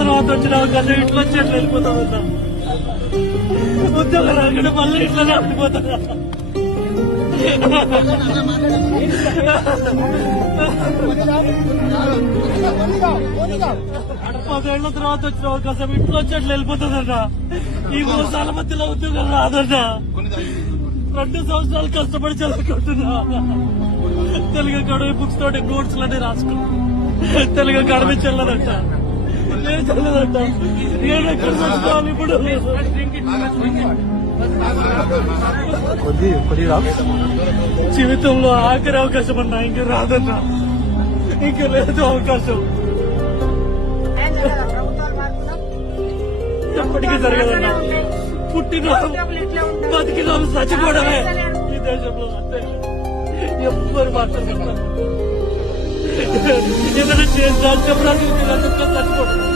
తర్వాత వచ్చిన అవకాశం ఇట్లా వచ్చి ఎట్లా వెళ్ళిపోతామన్నా ఉద్యోగం రాకుండా మళ్ళీ ఇట్లానే ఉండిపోతారా? 10 ఏళ్ల తర్వాత వచ్చిన అవకాశం ఇట్లా వచ్చి అట్లా వెళ్ళిపోతుందన్నా. ఈ మోసాల మధ్యలో ఉద్యోగం రాదన్నా. 2 సంవత్సరాలు కష్టపడి చదువుకుంటున్నా. తెలుగు అకాడమీ బుక్స్ తోటి నోట్స్ లన్నీ రాసుకున్నా. తెలుగు అకాడమీ చెల్లదంట, నేను చెల్లదంట. నేను ఎక్కడ చదువుకోవాలి ఇప్పుడు? జీవితంలో ఆఖరి అవకాశం అన్నా, ఇంకా రాదన్నా, ఇంకా లేదు అవకాశం. ఎప్పటికీ జరగదన్నా. పుట్టిన బతికిన చచ్చిపోవడమే ఈ దేశంలో. అంతే, ఎవ్వరు మాట్లాడుతున్నారు. ఏదైనా చేసి చెప్పడానికి చచ్చిపోవడం.